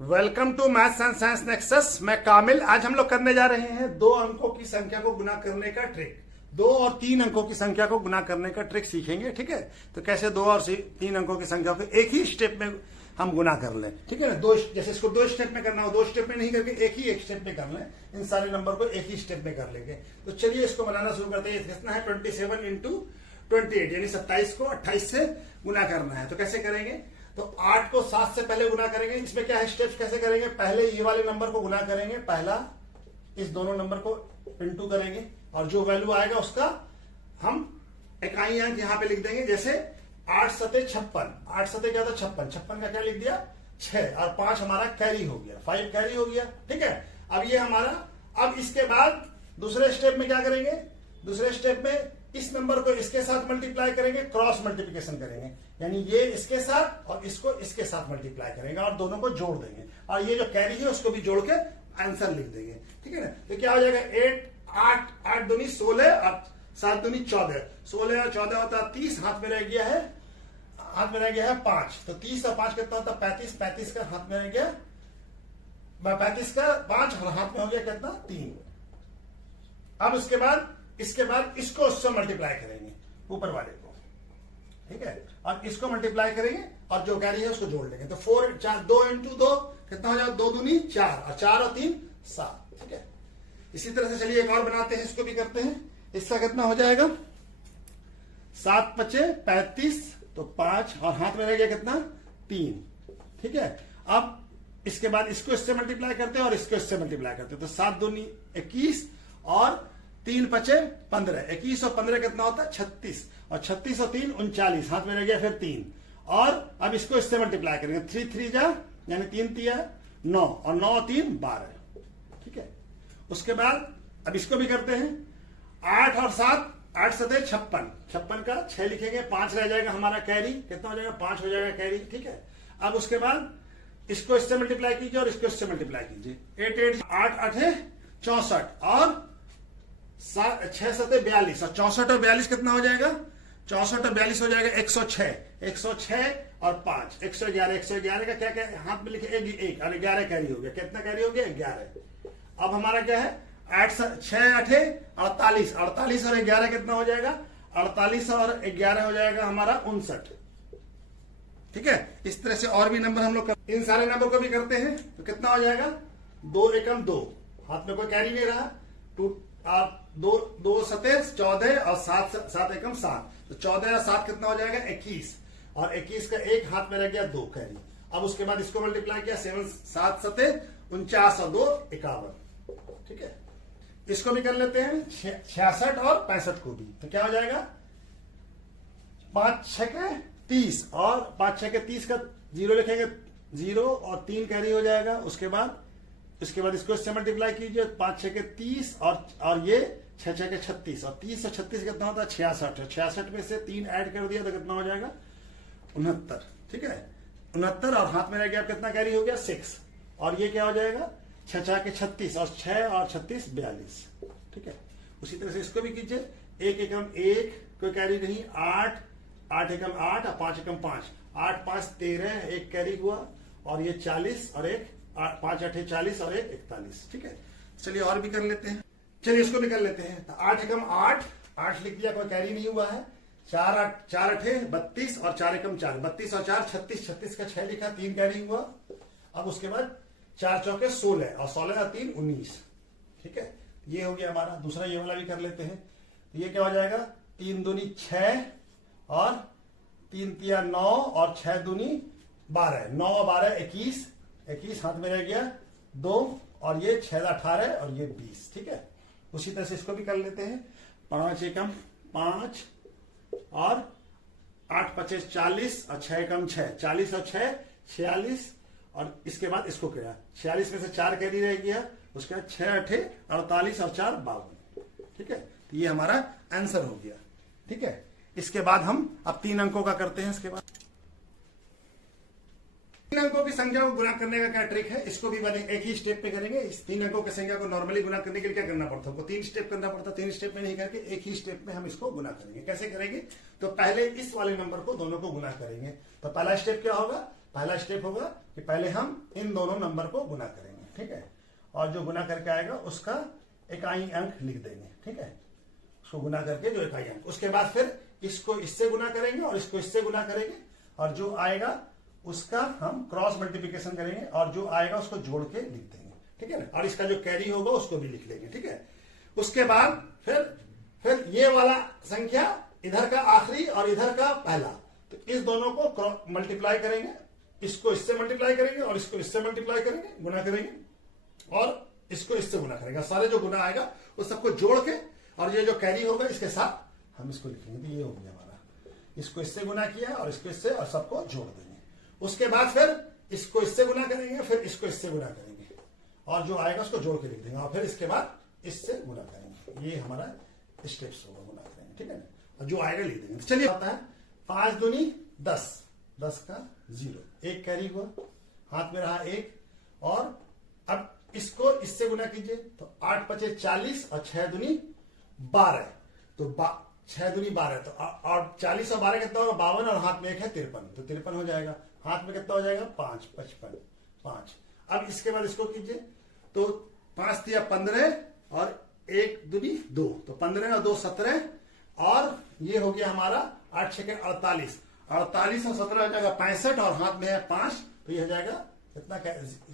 Welcome to maths and science nexus. मैं कामिल। आज हम लोग करने जा रहे हैं दो अंकों की संख्या को गुना करने का ट्रिक। दो और तीन अंकों की संख्या को गुना करने का ट्रिक सीखेंगे। ठीक है, तो कैसे दो और तीन अंकों की संख्या को एक ही स्टेप में हम गुना कर लें। ठीक है ना, दो जैसे इसको दो स्टेप में करना हो, दो स्टेप में नहीं करके एक स्टेप में कर लें। इन सारे नंबर को एक ही स्टेप में कर लेंगे। तो चलिए इसको बनाना शुरू करते हैं। कितना है 27 इंटू 28, यानी 27 को 28 से गुना करना है। तो कैसे करेंगे? तो 8 को 7 से पहले गुना करेंगे। इसमें क्या है, स्टेप्स कैसे करेंगे? पहले ये वाले नंबर को गुना करेंगे, पहला इस दोनों नंबर को इंटू करेंगे और जो वैल्यू आएगा उसका हम इकाई अंक यहां पे लिख देंगे। जैसे 8 सते 56, 8 सते क्या था 56, 56 का क्या लिख दिया 6 और 5 हमारा कैरी हो गया, 5 कैरी हो गया। ठीक है, अब ये हमारा, अब इसके बाद दूसरे स्टेप में क्या करेंगे? दूसरे स्टेप में इस नंबर को इसके साथ मल्टीप्लाई करेंगे, क्रॉस मल्टीप्लिकेशन करेंगे, यानी ये इसके साथ और इसको इसके साथ मल्टीप्लाई करेंगे और दोनों को जोड़ देंगे और ये जो कैरी है उसको भी जोड़ के आंसर लिख देंगे। ठीक है ना, तो क्या हो जाएगा 8 दूनी 16 और 7 दूनी 14, 16 और 14 होता है 30, हाथ में रह गया है 5। तो 30 और 5 कितना होता है 35, 35 का हाथ में रह गया 35 का 5 और हाथ में हो गया कितना 3। अब इसके बाद इसको उससे मल्टीप्लाई करेंगे ऊपर वाले को। ठीक है, और इसको मल्टीप्लाई करेंगे और जो कैरी है उसको जोड़ लेंगे। तो 2 इंटू 2 कितना हो जाएगा 2 दूनी 4 और 4 और 3 7। ठीक है, इसी तरह से चलिए एक और बनाते हैं, इसको भी करते हैं। इसका कितना हो जाएगा 7 पचे 35, तो 5 और हाथ में रह गया कितना 3। ठीक है, अब इसके बाद इसको इससे मल्टीप्लाई करते हैं और इसको इससे मल्टीप्लाई करते हैं। तो 7 दूनी 21 और 3 पचे 15, 21 और 15 कितना होता है 36 और 36 और 3 39, हाथ में रह गया फिर 3 और अब इसको इससे मल्टीप्लाई करेंगे। 3 3 जा यानी 3 3 9 और 9 और 3 12। ठीक है, उसके बाद अब इसको भी करते हैं। 8 और 7, 8 सते 56, 56 का 6 लिखेंगे, 5 रह जाएगा हमारा कैरी, कितना हो जाएगा 5 हो जाएगा कैरी। ठीक है, अब उसके बाद इसको इससे मल्टीप्लाई कीजिए और इसको इससे मल्टीप्लाई कीजिए। 8 8 64 और 6 सते 42 और 64 और 42 कितना हो जाएगा 64 और 42 हो जाएगा 106, 106 और 5 111, 111 का क्या क्या हाथ में लिखे 1 और 11 कैरी हो गया। कितना कैरी हो गया 11। अब हमारा क्या है 6 8 48, 48 और 11 कितना हो जाएगा 48 और 11 हो जाएगा हमारा 59। ठीक है, इस तरह से और भी नंबर हम लोग इन सारे नंबर को भी करते हैं। तो कितना हो जाएगा 2 एकम 2, हाथ में कोई कैरी नहीं रहा, 2 सते 14 और 7 एकम 7, तो 14 और 7 कितना हो जाएगा 21 और 21 का 1 हाथ में रह गया 2 कैरी। अब उसके बाद इसको मल्टीप्लाई किया 7 सते 49 और 2 51। ठीक है, इसको भी कर लेते हैं 66 और 65 को भी। तो क्या हो जाएगा 5 6 के 30 और 5 6 के 30 का 0 लिखेंगे 0 और 3 कैरी हो जाएगा। उसके बाद इसको इससे मल्टीप्लाई कीजिए 5 6 के 30 और ये 6 6 के 36 और 30 और 36 कितना होता है 66, 66 में से 3 ऐड कर दिया तो कितना हो जाएगा 69। ठीक है, 69 और हाथ में रह गया कितना कैरी हो गया 6 और ये क्या हो जाएगा 6 6 के 36 और 6 और 36 42। ठीक है, उसी तरह से इसको भी कीजिए। 1 एकम 1 कोई कैरी नहीं, 8 8 एकम 8 और 5 एकम 5, 8 5 13, 1 कैरी हुआ और ये 40 और 1 5 8 40 और 1 41। ठीक है, चलिए और भी कर लेते हैं। चलिए इसको भी कर लेते हैं। तो 8 एकम 8 लिख दिया, कोई कैरी नहीं हुआ है। 4 8 32 और 4 एकम 4, 32 और 4 36, 36 का 6 लिखा, 3 कैरी हुआ। अब उसके बाद 4 चौके 16 और 16 और 3 19। ठीक है, ये हो गया हमारा। दूसरा ये वाला भी कर लेते हैं। तो ये क्या हो जाएगा 3 दूनी 6 और 3 तिया 9 और 6 दूनी 12, 9 और 12 21 हाथ में रह गया 2 और ये 6 18 और ये 20। ठीक है, उसी तरह से इसको भी कर लेते हैं। 5 एकम 5 और 8 पचे 40 और 6 एकम 6, 40 और 6 46 और इसके बाद इसको किया 46 में से 4 कैरी रह गया। उसके बाद 6 8 48 और 4 52। ठीक है, तो ये हमारा आंसर हो गया। ठीक है, इसके बाद हम अब 3 अंकों का करते हैं। इसके बाद 3 अंकों की संख्या को गुना करने का क्या ट्रिक है, इसको भी बने एक ही स्टेप पे करेंगे। इस 3 अंकों की संख्या को नॉर्मली गुना करने के लिए क्या करना पड़ता है, 3 स्टेप करना पड़ता है। 3 स्टेप में नहीं करके एक ही स्टेप में हम इसको गुना करेंगे। कैसे करेंगे, तो पहले इस वाले नंबर को दोनों को गुना करेंगे। तो पहला स्टेप क्या होगा, पहला स्टेप होगा कि पहले हम इन दोनों नंबर को गुना करेंगे, ठीक है, और जो गुना करके आएगा उसका इकाई अंक लिख देंगे, ठीक है, उसको गुना करके जो इकाई अंक, उसके बाद फिर इसको इससे गुना करेंगे और इसको इससे गुना करेंगे, और जो आएगा उसका हम क्रॉस मल्टीप्लिकेशन करेंगे और जो आएगा उसको जोड़ के लिख देंगे, ठीक है ना, और इसका जो कैरी होगा उसको भी लिख लेंगे, ठीक है। उसके बाद फिर ये वाला संख्या इधर का आखिरी और इधर का पहला, तो इस दोनों को मल्टीप्लाई करेंगे, इसको इससे मल्टीप्लाई करेंगे और इसको इससे मल्टीप्लाई करेंगे, गुना करेंगे, और इसको इससे गुना करेंगे, सारे जो गुना आएगा उस सबको जोड़ के, और ये जो कैरी होगा इसके साथ हम इसको लिखेंगे, तो ये हो गया हमारा, इसको इससे गुना किया और इसको इससे, और सबको जोड़ देंगे। उसके बाद फिर इसको इससे गुना करेंगे, फिर इसको इससे गुना करेंगे, और जो आएगा उसको जोड़ के लिख देंगे, और फिर इसके बाद इससे गुना करेंगे। ये हमारा स्टेप्स होगा, गुना करेंगे, ठीक है ना, और जो आएगा लिख देंगे। चलिए आता है 5 दूनी 10, 10 का 0, एक कैरी हुआ, हाथ में रहा 1, और अब इसको इससे गुना कीजिए, तो 8 पचे 40 और 6 दूनी 12, तो 6 दूनी 12, तो और 40 और 12 कितना होगा 52, और हाथ में एक है 53, तो 53 हो जाएगा, हाथ में कितना हो जाएगा 5, 55, 5। अब इसके बाद इसको कीजिए, तो 5 दिया 15 और 1 दूनी 2, तो 15 और 2 17, और ये हो गया हमारा 8 6 48, 48 और 17 हो जाएगा 65, और हाथ में है 5, तो ये हो जाएगा कितना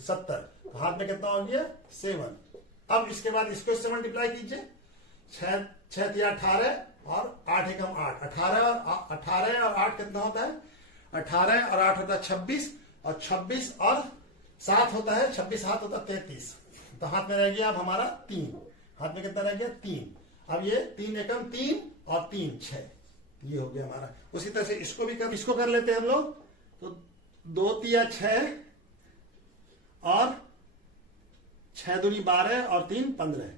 70, तो हाथ में कितना हो गया 7। अब इसके बाद इसको इससे मल्टीप्लाई कीजिए, 6 दिया 18 और 8 एकम 8, 18 और 8 कितना होता है 18 और 8 होता है 26, और 26 और 7 होता है 26 हाथ होता है 33, तो हाथ में रह गया अब हमारा 3, हाथ में कितना रह गया 3। अब ये 3 एकम 3 और 3 6, ये हो गया हमारा। उसी तरह से इसको कर लेते हैं हम लोग, तो 2 तिया 6 और 6 दूनी 12 और 3 15,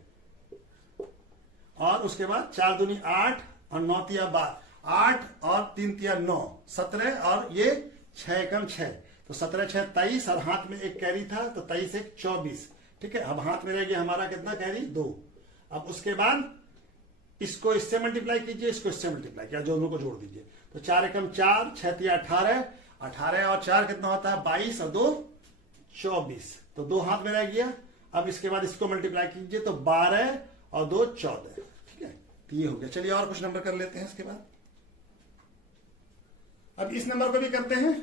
और उसके बाद 4 दूनी 8 और 9 तिया 12, 8 और 3 तिया 9 17, और ये 6 एकम 6, तो 17 6 23, और हाथ में एक कैरी था तो 23 1 24, ठीक है। अब हाथ में रह गया हमारा कितना कैरी 2। अब उसके बाद इसको इससे मल्टीप्लाई कीजिए, इसको इससे मल्टीप्लाई किया, दोनों को जोड़ दीजिए, तो 4 एकम 4, 6 तिया 18, 18 और 4 कितना होता है 22, और 2 24, तो 2 हाथ में रह गया। अब इसके बाद इसको मल्टीप्लाई कीजिए, तो 12 और 2 14, ठीक है, तो ये हो गया। चलिए और कुछ नंबर कर लेते हैं इसके बाद। अब इस नंबर को भी करते हैं,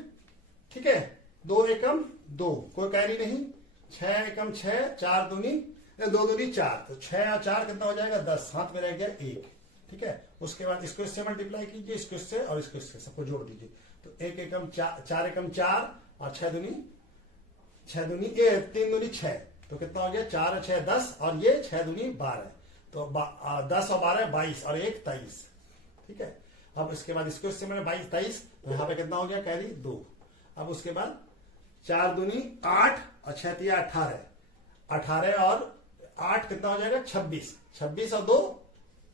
ठीक है, 2 एकम 2, कोई कैरी नहीं, 6 एकम 6, 4 दूनी 2 दूनी 4, तो 6 और 4 कितना हो जाएगा 10, हाथ में रह गया 1, ठीक है। उसके बाद इसको इससे मल्टीप्लाई कीजिए, इसको इससे और इसको इससे, सबको जोड़ दीजिए, तो 1 एकम 4 एकम 4 और 6 दूनी 3 दूनी 6, तो कितना हो गया 4 और 6 10, और ये 6 दूनी 12, तो 10 और 12 22, और 1 23, ठीक है। अब इसके बाद इसको इससे मैंने 22 23, तो यहाँ पे कितना हो गया कैरी 2। अब उसके बाद 4 दूनी 8 और 6 तिया 18, 18 और 8 कितना हो जाएगा 26, 26 और 2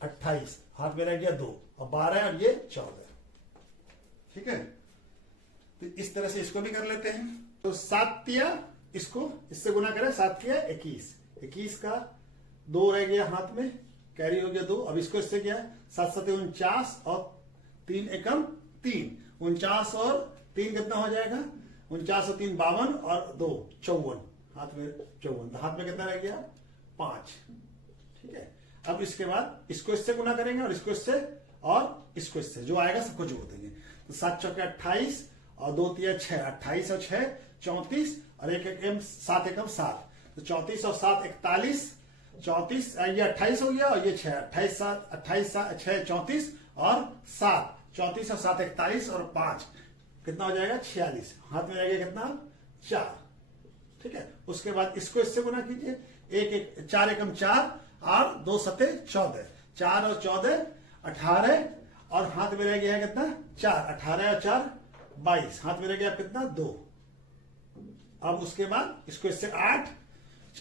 28, हाथ में रह गया 2, और 12 और ये 14, ठीक है। तो इस तरह से इसको भी कर लेते हैं, तो 7 तिया, इसको इससे गुना करें, 7 तिया 21, 21 का 2 रह गया हाथ में, कैरी हो गया 2। अब इसको इससे किया 7 7 49, और 3 एकम 3, 49 और 3 कितना हो जाएगा 49 और 3 52, और 2 54, हाथ में 54, तो हाथ में कितना रह गया 5, ठीक है। अब इसके बाद इसको इससे गुना करेंगे, और इसको इससे और इसको इससे, जो आएगा सबको जोड़ देंगे, तो 7 चौके 28, और 2 तिया 6, 28 और 6 34, और 1 एकम 7 एकम 7, तो 34 और 7 41, 34 ये 28 हो गया, और ये 6 28 7 28 6 34, और 7 34 और 7 41, और 5 कितना हो जाएगा 46, हाथ में रहेगा कितना 4, ठीक है। उसके बाद इसको इससे गुना कीजिए, 4 एकम 4 और 2 7 14, 4 और 14 18, और हाथ में रह गया है कितना 4, 18 और 4 22, हाथ में रह गया कितना 2। अब उसके बाद इसको इससे 8,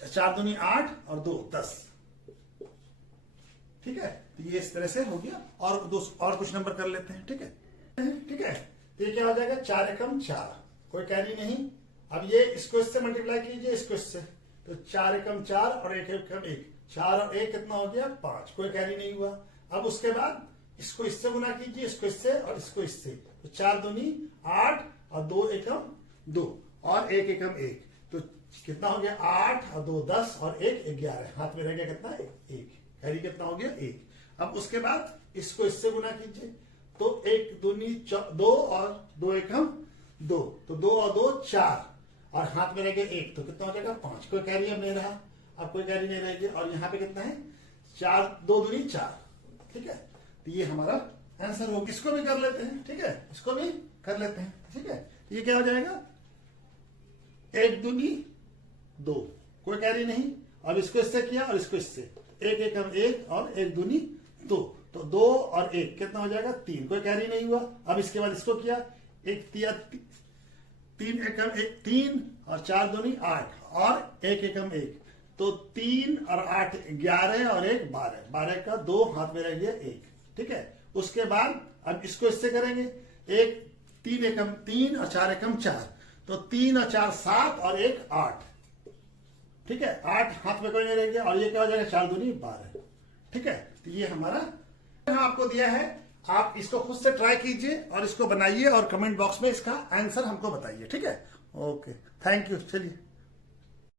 4 दूनी 8 और 2 10, ठीक है। तो ये इस तरह से हो गया, और कुछ नंबर कर लेते हैं, ठीक है, ठीक है। तो ये क्या हो जाएगा 4 एकम 4, कोई कैरी नहीं। अब ये इसको इससे मल्टीप्लाई कीजिए, इसको इससे, तो 4 एकम 4 और 1 एकम 1, 4 और 1 कितना हो गया 5, कोई कैरी नहीं हुआ। अब उसके बाद इसको इससे गुना कीजिए, इसको इससे और इसको इससे, तो 4 दूनी 8 और 2 एकम 2 और 1 एकम 1, तो कितना हो गया 8 और 2 10 और 1 11, हाथ में रह गया कितना 1, कैरी कितना हो गया 1। अब उसके बाद इसको इससे गुना कीजिए, तो 1 दूनी 2 और 2 एकम 2, तो 2 और 2 4 और हाथ में रह गया 1, तो कितना हो जाएगा 5। कोई कैरी अब नहीं रहा, अब कोई कैरी नहीं रहेगी, और यहाँ पे कितना है 4, 2 दूनी 4, ठीक है। तो ये हमारा आंसर होगा। इसको भी कर लेते हैं, ठीक है, इसको भी कर लेते हैं, ठीक है। तो ये क्या हो जाएगा 1 दूनी 2, कोई कैरी नहीं, अब इसको इससे किया और इसको इससे, 1 एकम 1 और 1 दूनी 2, तो 2 और 1 कितना हो जाएगा 3, कोई कैरी नहीं हुआ। अब इसके बाद इसको किया 3 एकम 1 3 और 4 दूनी 8 और 1 एकम 1, तो 3 और 8 11 और 1 12, 12 का 2 हाथ में रह गया 1, ठीक है। उसके बाद अब इसको इससे करेंगे, 3 एकम 3 और 4 एकम 4, तो 3 और 4 7 और 1 8, ठीक है, 8 हाथ में कोई नहीं रह गया, और ये क्या हो जाएगा 4 दूनी 12, ठीक है। तो ये हमारा आपको दिया है, आप इसको खुद से ट्राई कीजिए और इसको बनाइए और कमेंट बॉक्स में इसका आंसर हमको बताइए, ठीक है। ओके, थैंक यू, चलिए।